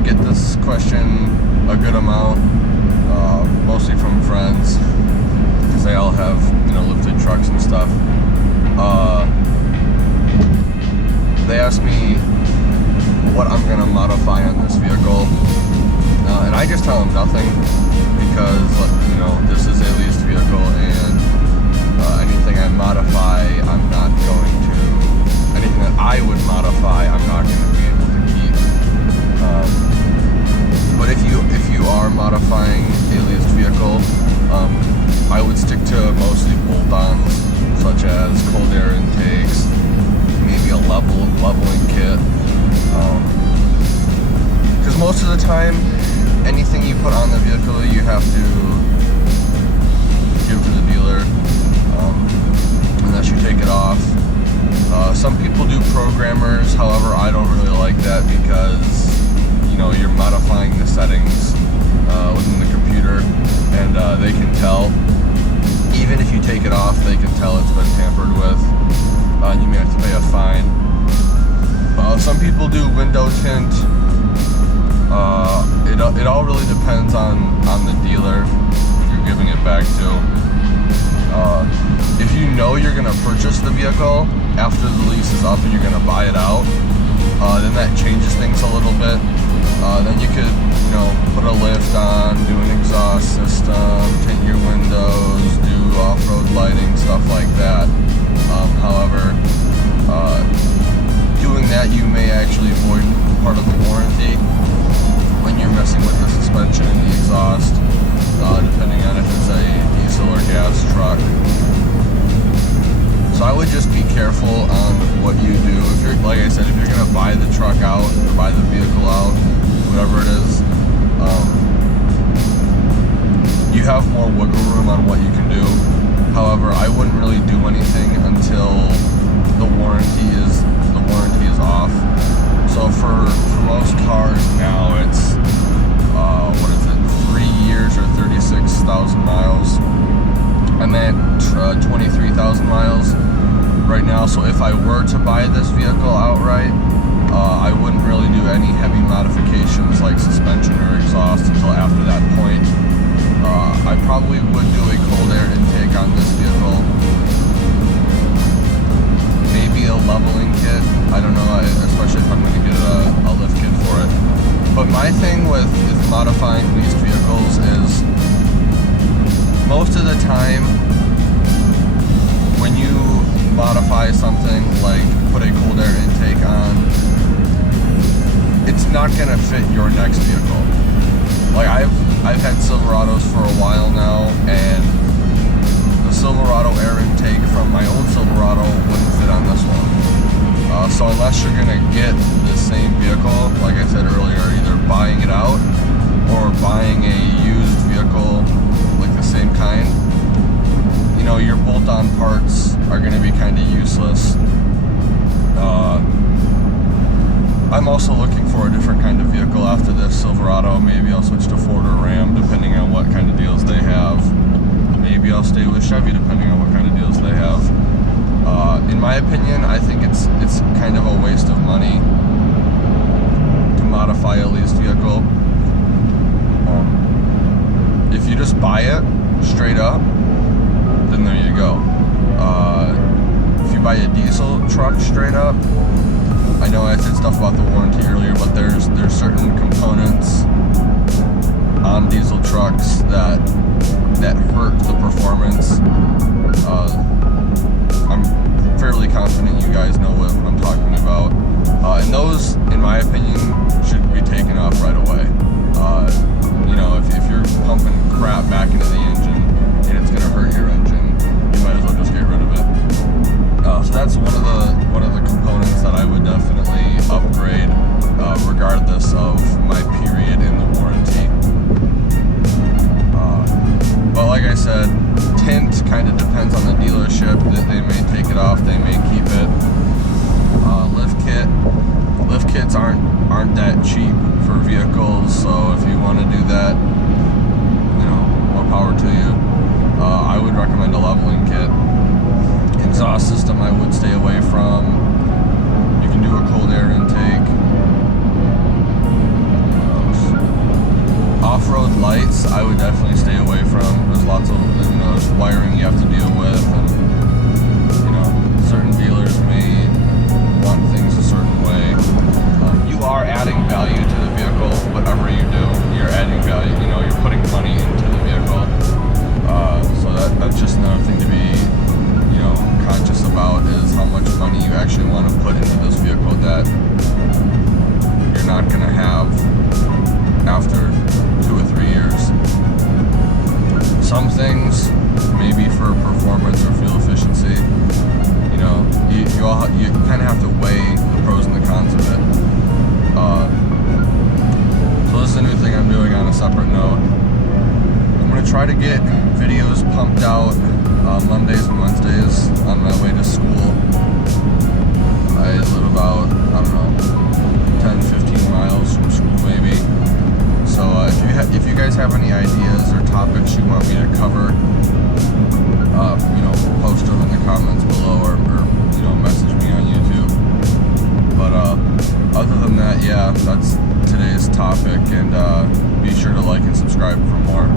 I get this question a good amount, mostly from friends, because they all have, lifted trucks and stuff. They ask me what I'm going to modify on this vehicle, and I just tell them nothing, because, this is a leased vehicle, and anything I modify, I'm not going to, anything that I would modify, I'm not going to be able to keep. But if you are modifying a leased vehicle, I would stick to mostly bolt-ons, such as cold air intakes, maybe a leveling kit. Because most of the time, anything you put on the vehicle, you have to give to the dealer, unless you take it off. Some people do programmers, however, I don't really like that because, you're modifying the settings within the computer, and they can tell. Even if you take it off, they can tell it's been tampered with. You may have to pay a fine. Some people do window tint. It all really depends on the dealer you're giving it back to. If you know you're going to purchase the vehicle after the lease is up and you're going to buy it out, then that changes things a little bit. Then you could, put a lift on, do an exhaust system, tint your windows, do off-road lighting, stuff like that. However, doing that, you may actually void part of the warranty when you're messing with the suspension and the exhaust, depending on if it's a diesel or gas truck. So I would just be careful on what you do. If you're, like I said, if you're going to buy the truck out or buy the vehicle out, whatever it is, you have more wiggle room on what you can do. However, I wouldn't really do anything until the warranty is off. So for most cars now, it's 3 years or 36,000 miles. I'm at 23,000 miles right now. So if I were to buy this vehicle outright, I wouldn't really do any heavy modifications like suspension or exhaust until after that point. I probably would do a cold air intake on this vehicle. Maybe a leveling kit. I don't know, especially if I'm going to get a lift kit for it. But my thing with modifying leased vehicles is most of the time when you modify something like put a cold air intake on, it's not going to fit your next vehicle. Like I've had Silverados for a while now, and the Silverado air intake from my old Silverado wouldn't fit on this one. So unless you're gonna get the same vehicle, like I said earlier, either buying it out or buying a used vehicle like the same kind, your bolt-on parts are gonna be kind of useless. I'm also looking for a different kind of vehicle after this Silverado. Maybe I'll switch to Ford or Ram, depending on what kind of deals they have. Maybe I'll stay with Chevy, depending on what kind of deals they have. In my opinion, I think it's kind of a waste of money to modify a leased vehicle. If you just buy it straight up, then there you go. If you buy a diesel truck straight up, I know I said stuff about the warranty earlier, but there's certain components on diesel trucks that hurt the performance. I'm fairly confident you guys know what I'm talking about. And those, in my opinion, should be taken off right away. If you're pumping crap back into the engine and it's going to hurt your engine, you might as well just get rid of it. So that's one of the components that I would definitely upgrade, regardless of my period in the warranty. But like I said, tint kind of depends on the dealership. They may take it off, they may keep it. Lift kits aren't that cheap for vehicles, so if you want to do that, more power to you. I would recommend a leveling kit. Exhaust system I would stay away from. You can do a cold air intake. things, maybe for performance or fuel efficiency. You know, you kind of have to weigh the pros and the cons of it. So this is a new thing I'm doing on a separate note. I'm going to try to get videos pumped out Mondays and Wednesdays on my way to school. I live about, I don't know, 10, 15 miles from school maybe. So if you guys have any ideas or topics you want me to cover, you know, post them in the comments below or you know, message me on YouTube. But other than that, yeah, that's today's topic, and be sure to like and subscribe for more.